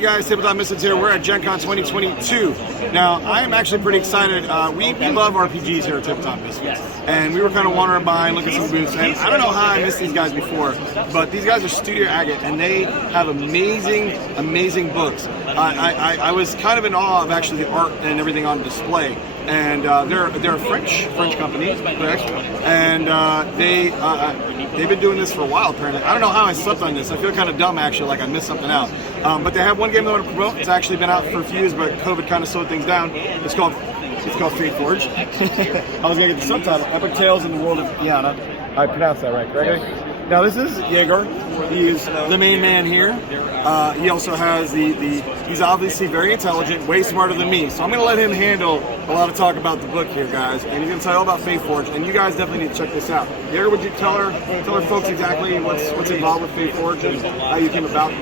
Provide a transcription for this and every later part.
Hey guys, Tabletop Misfits here. We're at GenCon 2022. Now, I am actually pretty excited. We love RPGs here at Tabletop Misfits. And we were kind of wandering by and looking at some booths. And I don't know how I missed these guys before, but these guys are Studio Agate, and they have amazing books. I was kind of in awe of actually the art and everything on display. And they're a French company, correct? And they've been doing this for a while, apparently. I don't know how I slept on this. I feel kind of dumb, actually, like I missed something out. But they have one game they want to promote. It's actually been out for a few years, but COVID kind of slowed things down. It's called Fateforge. I was gonna get the subtitle: Epic Tales in the World of Iana. I pronounced that right, correctly? Now this is Jaeger. He's the main man here. He also has he's obviously very intelligent, way smarter than me. So I'm gonna let him handle a lot of talk about the book here, guys. And he's gonna tell you all about Fateforge. And you guys definitely need to check this out. Jaeger, would you tell our folks exactly what's involved with Fateforge and how you came about?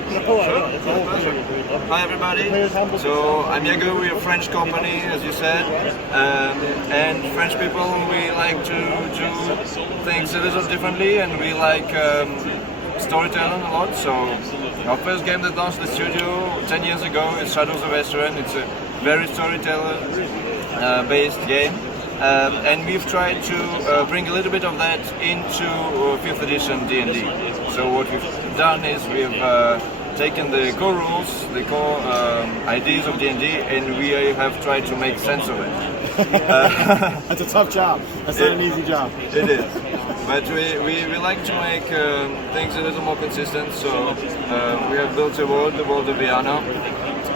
Hi everybody. So I'm Jaeger. We're a French company, as you said, and French people, we like to do things a little differently, and we like storytelling a lot. So our first game that launched the studio 10 years ago is Shadows of Esteren. It's a very storyteller-based game, and we've tried to bring a little bit of that into 5th edition D&D. So what we've done is we've taken the core rules, the core ideas of D&D, and we have tried to make sense of it. That's a tough job. That's not an easy job. It is. But we like to make things a little more consistent, so we have built the world of Iana,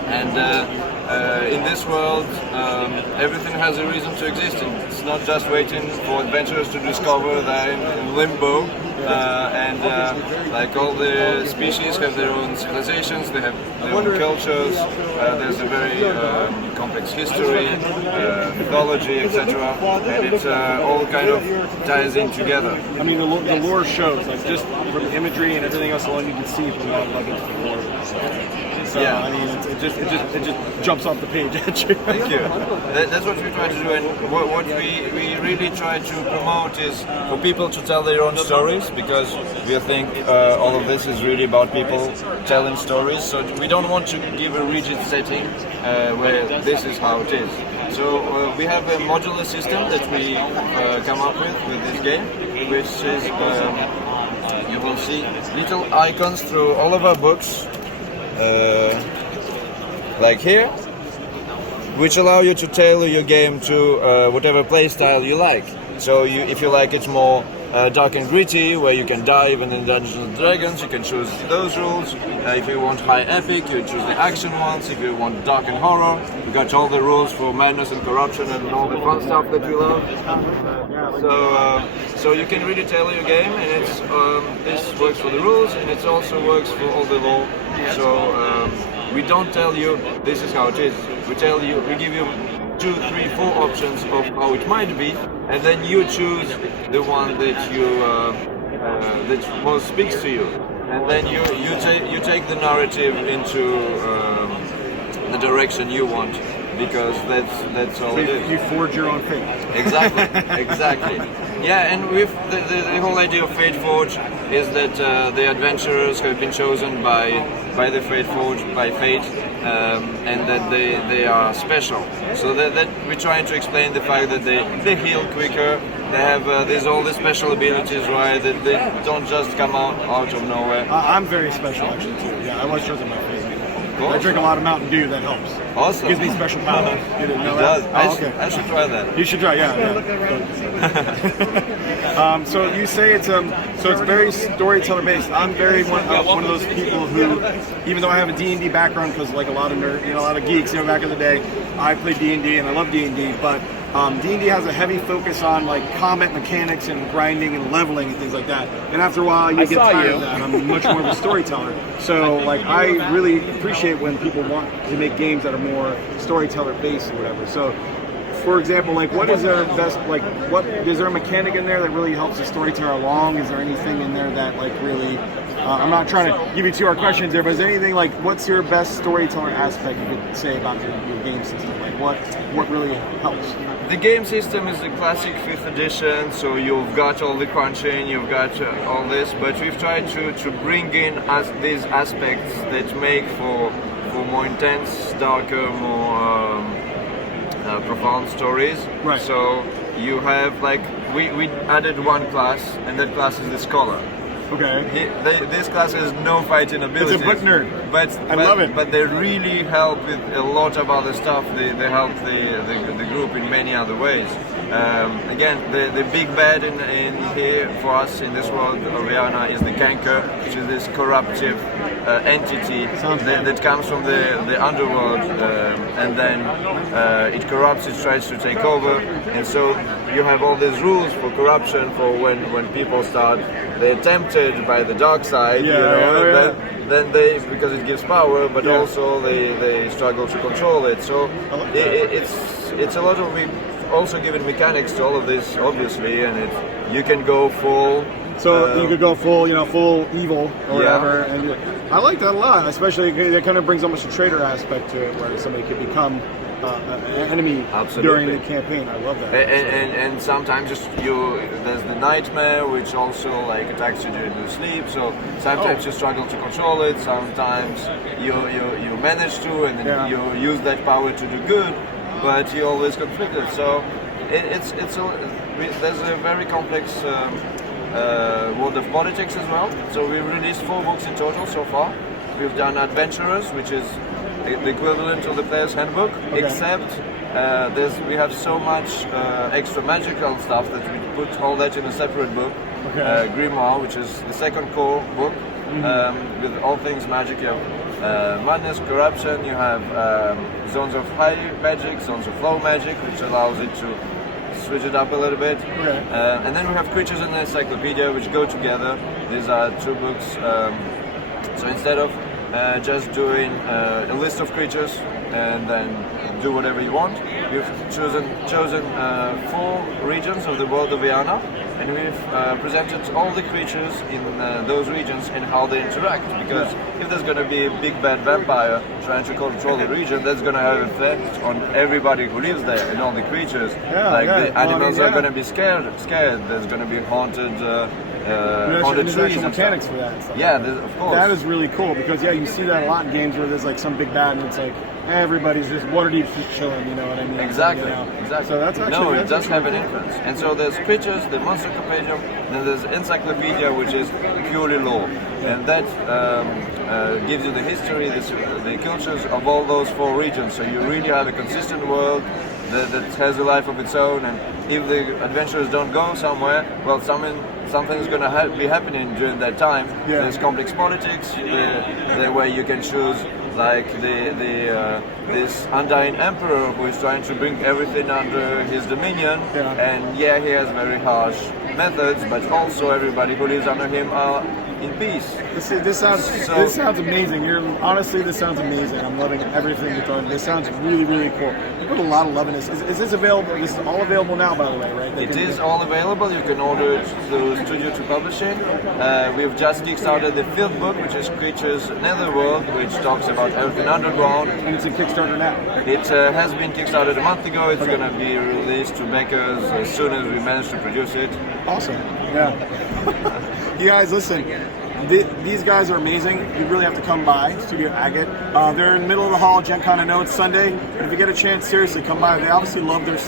and in this world everything has a reason to exist, and it's not just waiting for adventurers to discover that in limbo, and like all the species have their own civilizations, they have their own cultures, there's a very complex history, mythology, etc., and it all kind of ties in together. I mean, the lore shows, like just from the imagery and everything else alone, you can see from all like into the lore. So yeah. I mean, it just jumps off the page at you. Thank you. That's what we try to do, and what we really try to promote is for people to tell their own stories, because we think all of this is really about people telling stories. So we don't want to give a rigid setting where this is how it is. So we have a modular system that we come up with this game, which is you will see little icons through all of our books. Like here, which allow you to tailor your game to whatever play style you like. So if you like it more dark and gritty, where you can dive in Dungeons and Dragons, you can choose those rules. If you want high epic, you choose the action ones. If you want dark and horror, you got all the rules for madness and corruption and all the fun stuff that we love. So you can really tailor your game, and this works for the rules, and it also works for all the lore. So we don't tell you this is how it is. We give you 2, 3, 4 options of how it might be, and then you choose the one that that most speaks to you, and then you take the narrative into the direction you want, because that's all it is. You forge your own fate. Exactly. Yeah, and with the whole idea of Fateforge is that the adventurers have been chosen by the Fateforge, by fate, and that they are special. So that we're trying to explain the fact that they heal quicker, they have there's all the special abilities, right, that they don't just come out of nowhere. I'm very special, actually, too. Yeah, I was chosen by fate. I drink a lot of Mountain Dew, that helps. Awesome. It gives me special powers. You didn't know that? Okay. I should try that. You should try, yeah. So you say it's very storyteller based. I'm very one of those people who, even though I have a D&D background, because like a lot of a lot of geeks, back in the day, I played D&D and I love D&D, but D&D has a heavy focus on like combat mechanics and grinding and leveling and things like that. And after a while, you get tired of that. I'm much more of a storyteller. So like I really appreciate when people want to make games that are more storyteller based or whatever. So, for example, like what is their best, like what is there a mechanic in there that really helps the storyteller along? Is there anything in there that like really? I'm not trying to give you 2 hard questions there, but is there anything like what's your best storyteller aspect you could say about your game system? Like what really helps? The game system is a classic 5th edition, so you've got all the crunching, you've got all this, but we've tried to bring in these aspects that make for more intense, darker, more profound stories. Right. So you have like we added one class, and that class is the scholar. Okay. This class has no fighting abilities. It's a book nerd. But I love it. But they really help with a lot of other stuff. They help the group in many other ways. Again, the big bad in here for us in this world of Rihanna is the gencon, which is this corruptive entity that comes from the underworld, and then it corrupts, it tries to take over, and so you have all these rules for corruption for when people start, they're tempted by the dark side, then they, because it gives power, but also they struggle to control it. So it's a lot of, we also given mechanics to all of this, obviously, and you can go full. So you could go full, full evil or whatever, and I like that a lot. Especially it kind of brings almost a traitor aspect to it, where somebody could become an enemy during the campaign. I love that. And sometimes there's the nightmare, which also like attacks you during your sleep. So sometimes you struggle to control it. Sometimes you manage to, and then you use that power to do good, but you always conflicted. So there's a very complex world of politics as well. So we've released 4 books in total so far. We've done Adventurers, which is the equivalent of the Player's Handbook, except we have so much extra magical stuff that we put all that in a separate book, Grimoire, which is the second core book, with all things magic. You have madness, corruption, you have zones of high magic, zones of low magic, which allows it to switch it up a little bit. And then we have Creatures in the Encyclopedia, which go together. These are 2 books. So instead of just doing a list of creatures and then do whatever you want, we've chosen 4 regions of the world of Rihanna, and we've presented all the creatures in those regions and how they interact. Because if there's going to be a big bad vampire trying to control the region, that's going to have an effect on everybody who lives there and all the creatures. The animals are going to be scared. There's going to be haunted trees and mechanics for that. Of course. That is really cool because you see that a lot in games where there's like some big bad and it's like everybody's just Waterdeep's just chilling, you know what I mean? Exactly. So that's actually it does have an influence. And so there's creatures, the monster compendium, then there's encyclopedia, which is purely lore, and that gives you the history, the cultures of all those 4 regions. So you really have a consistent world that has a life of its own, and if the adventurers don't go somewhere, well, something's going to be happening during that time. There's complex politics, where you can choose like this undying emperor who is trying to bring everything under his dominion, and he has very harsh methods, but also everybody who lives under him are in peace. This sounds amazing. Honestly, this sounds amazing. I'm loving everything you're doing. This sounds really, really cool. You put a lot of love in this. Is this available? This is all available now, by the way, right? It is all available. You can order it through Studio to Publishing. We've just kickstarted the 5th book, which is Creatures Netherworld, which talks about Earth and Underground. And it's in Kickstarter now. It has been kickstarted a month ago. It's going to be released to backers as soon as we manage to produce it. Awesome. You guys, listen. These guys are amazing. You really have to come by Studio Agate. They're in the middle of the hall. Gen Con, I know it's Sunday, but if you get a chance, seriously, come by. They obviously love their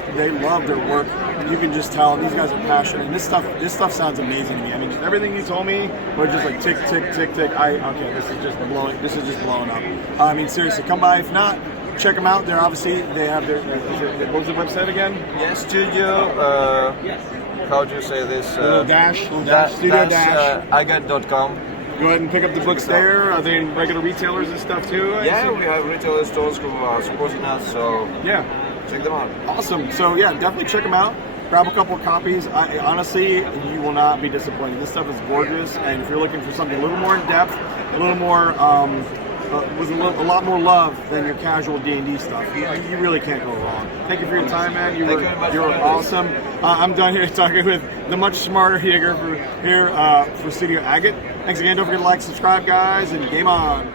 work. You can just tell these guys are passionate. And this stuff sounds amazing to me. I mean, everything you told me was just like tick, tick, tick, tick. This is just blowing up. I mean, seriously, come by. If not, check them out. They have their what's the website again? Studio. How do you say this? Studio-agate.com. Go ahead and pick up the books there. Are they in regular retailers and stuff too? We have retailer stores who are supporting us, so check them out. Awesome. So definitely check them out. Grab a couple of copies. Honestly, you will not be disappointed. This stuff is gorgeous, and if you're looking for something a little more in depth, a little more with a lot more love than your casual D&D stuff, you really can't go wrong. Thank you for your time, man. You were awesome. I'm done here talking with the much smarter Jaeger for Studio Agate. Thanks again. Don't forget to like, subscribe, guys, and game on.